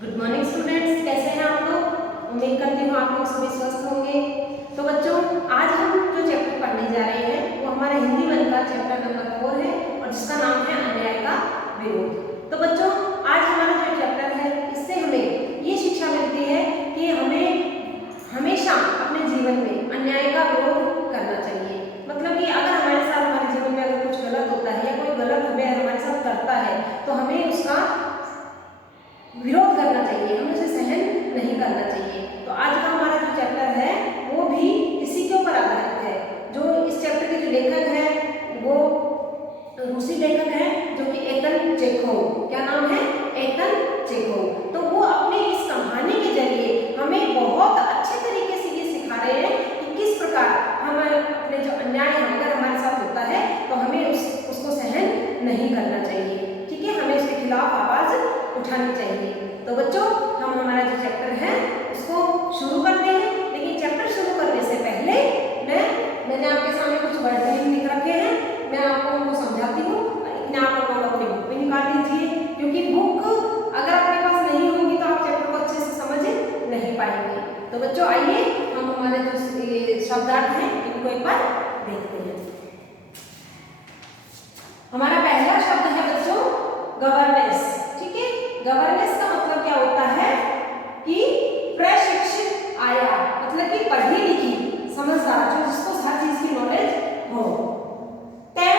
Good morning students, कैसे हैं आप लोग। उम्मीद करती हूँ आप लोग सभी स्वस्थ होंगे। तो बच्चों, आज हम जो चैप्टर पढ़ने जा रहे हैं वो हमारा हिंदी वन का चैप्टर नंबर 4 है और जिसका नाम है अन्याय का विरोध। तो बच्चों, आज हमारा जो चैप्टर है इससे हमें ये शिक्षा मिलती है कि हमें हमेशा अपने जीवन में अन्याय का विरोध करना चाहिए। मतलब कि अगर हमारे साथ हमारे जीवन में अगर कुछ गलत होता है या कोई गलत हमारे साथ करता है तो हमें उसका विरोध करना चाहिए, हमें उसे सहन नहीं करना चाहिए। तो आज का हमारा जो चैप्टर है वो भी इसी के ऊपर आधारित है। जो इस चैप्टर के जो लेखक है वो रूसी लेखक है जो कि एतन चेखोव। क्या नाम है? एतन चेखोव। तो वो अपने इस कहानी के जरिए हमें बहुत अच्छे तरीके से ये सिखा रहे हैं कि किस प्रकार हम अपने जो अन्याय अगर हमारे साथ होता है तो हमें उसको सहन नहीं करना चाहिए। ठीक है, हमें उसके खिलाफ आवाज उठानी चाहिए। तो बच्चों, हम हमारा जो चैप्टर है उसको शुरू करते हैं। लेकिन चैप्टर शुरू करने से पहले मैंने आपके सामने कुछ वर्ड लिख रखे हैं, मैं आपको उनको समझाती हूँ। इतने आप लोग अपनी बुक भी निकाल लीजिए, क्योंकि बुक अगर आपके पास नहीं होगी तो आप चैप्टर को अच्छे से समझ नहीं पाएंगे। तो बच्चों, आइए हम हमारे जो शब्दार्थ हैं इनको एक बार देखते हैं। हमारा पहला शब्द है बच्चों गवर्नेंस। ठीक है, गवर्नेंस का मतलब क्या होता है कि प्रशिक्षित आया, मतलब कि पढ़ी लिखी समझदार, जो जिसको हर चीज की नॉलेज हो। तय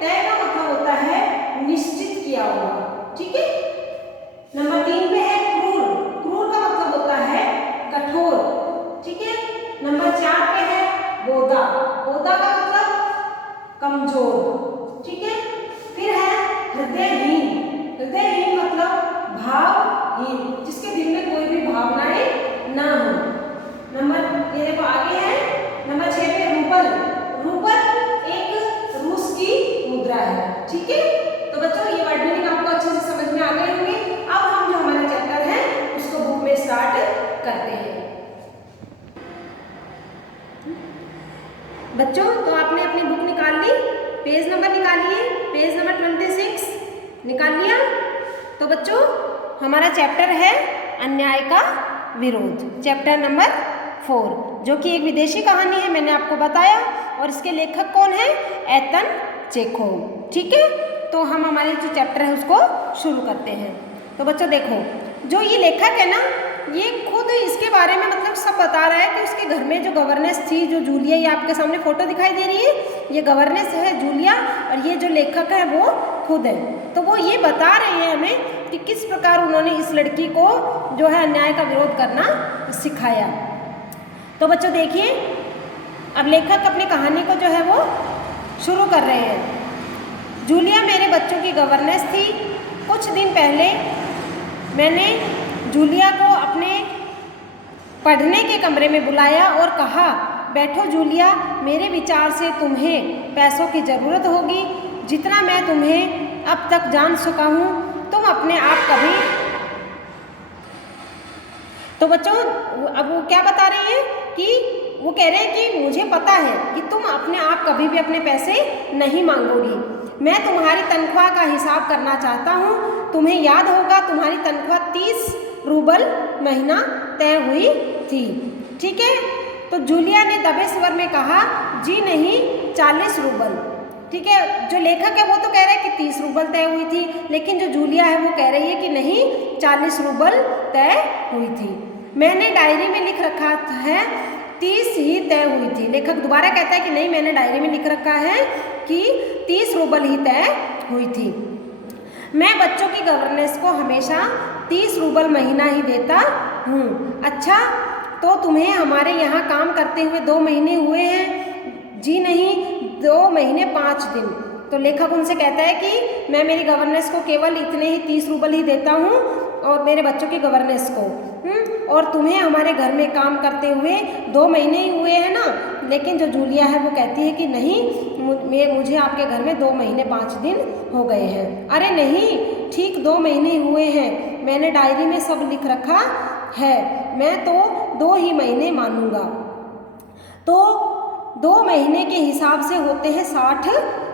तय का मतलब होता है निश्चित किया हुआ। ठीक है, नंबर 3 पे है क्रूर। क्रूर का मतलब होता है कठोर। ठीक है, नंबर 4 पे है बोधा। बोधा का मतलब कमजोर। ठीक है, फिर है हृदयहीन। हृदयहीन मतलब भावहीन, जिसके दिल में कोई भी भावनाएं ना हो। नंबर ये देखो आगे है नंबर 6 पे रूबल। रूबल एक रूस की मुद्रा है। ठीक है, तो बच्चों ये वर्ड मीनिंग आपको अच्छे से समझ में आ गए होंगे। अब हम जो हमारा चैप्टर है उसको बुक में स्टार्ट करते हैं। बच्चों, तो आपने अपनी बुक निकाल ली, पेज नंबर निकालिए, पेज नंबर 26 निकाल लिया। तो बच्चों, हमारा चैप्टर है अन्याय का विरोध, चैप्टर नंबर 4, जो कि एक विदेशी कहानी है, मैंने आपको बताया। और इसके लेखक कौन है? एतन चेखोव। ठीक है, तो हम हमारे जो चैप्टर है उसको शुरू करते हैं। तो बच्चों देखो, जो ये लेखक है ना, ये खुद इसके बारे में मतलब सब बता रहा है कि उसके घर में जो गवर्नेंस थी, जो जूलिया, ये आपके सामने फोटो दिखाई दे रही है, ये गवर्नेंस है जूलिया, और ये जो लेखक है वो खुद है। तो वो ये बता रहे हैं हमें कि किस प्रकार उन्होंने इस लड़की को जो है अन्याय का विरोध करना सिखाया। तो बच्चों देखिए, अब लेखक अपनी कहानी को जो है वो शुरू कर रहे हैं। जूलिया मेरे बच्चों की गवर्नेंस थी। कुछ दिन पहले मैंने जूलिया को अपने पढ़ने के कमरे में बुलाया और कहा, बैठो जूलिया, मेरे विचार से तुम्हें पैसों की ज़रूरत होगी। जितना मैं तुम्हें अब तक जान चुका हूँ, तुम अपने आप कभी। तो बच्चों, अब वो क्या बता रही हैं कि वो कह रहे हैं कि मुझे पता है कि तुम अपने आप कभी भी अपने पैसे नहीं मांगोगी। मैं तुम्हारी तनख्वाह का हिसाब करना चाहता हूँ। तुम्हें याद होगा तुम्हारी तनख्वाह 30 रूबल महीना तय हुई थी। ठीक है, तो जूलिया ने दबे स्वर में कहा, जी नहीं, 40 रूबल। ठीक है, जो लेखक है वो तो कह रहा है कि 30 रूबल तय हुई थी, लेकिन जो जूलिया है वो कह रही है कि नहीं, 40 रूबल तय हुई थी। मैंने डायरी में लिख रखा है 30 ही तय हुई थी। लेखक दोबारा कहता है कि नहीं, मैंने डायरी में लिख रखा है कि 30 रूबल ही तय हुई थी। मैं बच्चों की गवर्नेंस को हमेशा 30 रूबल महीना ही देता हूँ। अच्छा, तो तुम्हें हमारे यहाँ काम करते हुए 2 महीने हुए हैं? जी नहीं, 2 महीने 5 दिन। तो लेखक उनसे कहता है कि मैं मेरी गवर्नेंस को केवल इतने ही 30 रूबल ही देता हूँ और मेरे बच्चों की गवर्नेंस को, और तुम्हें हमारे घर में काम करते हुए 2 महीने ही हुए हैं ना। लेकिन जो जूलिया है वो कहती है कि नहीं, मुझे आपके घर में 2 महीने 5 दिन हो गए हैं। अरे नहीं, ठीक 2 महीने हुए हैं, मैंने डायरी में सब लिख रखा है, मैं तो 2 ही महीने मानूंगा। तो 2 महीने के हिसाब से होते हैं 60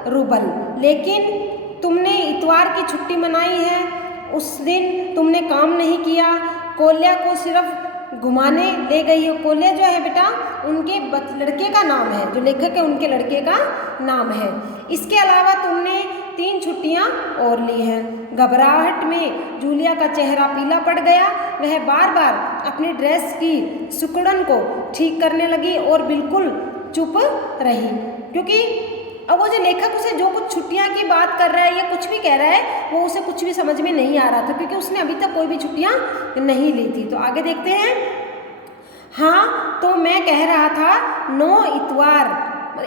रूबल, लेकिन तुमने इतवार की छुट्टी मनाई है उस दिन तुमने काम नहीं किया, कोल्या को सिर्फ घुमाने ले गई हो। कोल्या जो है बेटा उनके लड़के का नाम है, जो लेखक है उनके लड़के का नाम है। इसके अलावा तुमने 3 छुट्टियां और ली हैं। घबराहट में जूलिया का चेहरा पीला पड़ गया। वह बार बार अपनी ड्रेस की सिकुड़न को ठीक करने लगी और बिल्कुल चुप रही, क्योंकि अब वो जो लेखक उसे जो कुछ छुट्टियां की बात कर रहा है या कुछ भी कह रहा है वो उसे कुछ भी समझ में नहीं आ रहा था, क्योंकि उसने अभी तक कोई भी छुट्टियां नहीं ली थी। तो आगे देखते हैं। हाँ तो मैं कह रहा था 9 इतवार,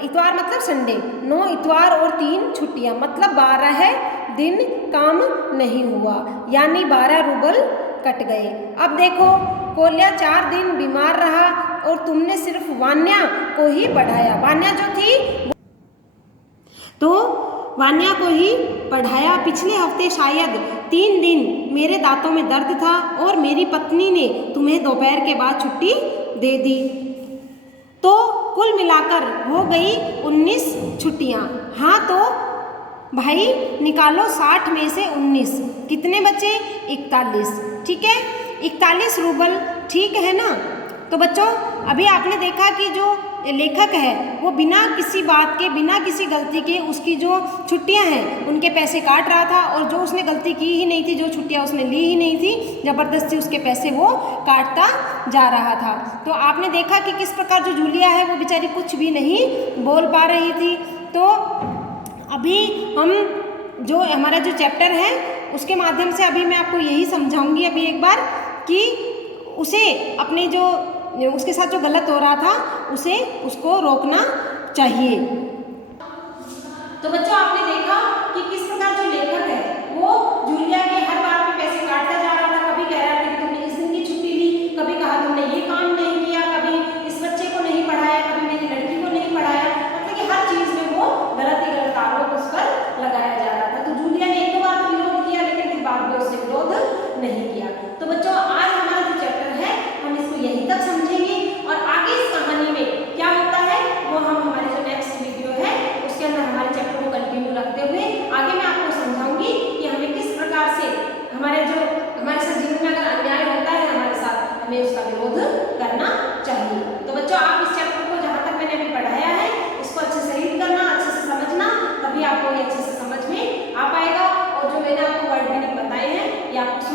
इतवार मतलब संडे, 9 इतवार और 3 छुट्टियां मतलब 12 दिन काम नहीं हुआ, यानी 12 रूबल कट गए। अब देखो कोल्या 4 दिन बीमार रहा और तुमने सिर्फ वान्या को ही पढ़ाया। वान्या जो थी तो वान्या को ही पढ़ाया। पिछले हफ्ते शायद 3 दिन मेरे दांतों में दर्द था और मेरी पत्नी ने तुम्हें दोपहर के बाद छुट्टी दे दी, तो कुल मिलाकर हो गई 19 छुट्टियां। हाँ तो भाई निकालो 60 में से 19, कितने बचे? 41। ठीक है, 41 रूबल, ठीक है ना। तो बच्चों अभी आपने देखा कि जो लेखक है वो बिना किसी बात के, बिना किसी गलती के उसकी जो छुट्टियां हैं उनके पैसे काट रहा था, और जो उसने गलती की ही नहीं थी, जो छुट्टियां उसने ली ही नहीं थी, ज़बरदस्ती उसके पैसे वो काटता जा रहा था। तो आपने देखा कि किस प्रकार जो जूलिया है वो बेचारी कुछ भी नहीं बोल पा रही थी। तो अभी हम जो हमारा जो चैप्टर है उसके माध्यम से अभी मैं आपको यही समझाऊंगी अभी एक बार कि उसे अपने जो उसके साथ जो गलत हो रहा था उसे उसको रोकना चाहिए। तो बच्चों आपने देखा कि किस प्रकार जो लेखक है वो जूलिया के हर बार में पैसे काटता जा रहा था। कभी कह रहा था कि तुमने इस दिन की छुट्टी ली, कभी कहा तुमने ये काम नहीं किया, कभी इस बच्चे को नहीं पढ़ाया, कभी मेरी लड़की को नहीं पढ़ाया, मतलब कि हर चीज में वो गलत ही गलत आरोप उस पर लगाया जा रहा था। तो जूलिया ने 1-2 बार विरोध किया, लेकिन फिर बाद में उसने विरोध नहीं किया। तो बच्चों आज हमारा जो चैप्टर है हम इसको यहीं तक समझेंगे, और आगे इस कहानी में क्या होता है वो हम हमारे जो नेक्स्ट वीडियो है उसके अंदर हमारे चैप्टर को कंटिन्यू रखते हुए आगे मैं आपको समझाऊंगी कि हमें किस प्रकार से हमारे साथ जीवन में अगर अन्याय होता है हमारे साथ, हमें उसका विरोध करना चाहिए। तो बच्चों आप इस चैप्टर को जहाँ तक मैंने अभी पढ़ाया है इसको अच्छे से रीड करना, अच्छे से समझना, तभी आपको ये अच्छे से समझ में आ पाएगा। और जो मैंने आपको वर्ड मीनिंग बताए हैं ये आपको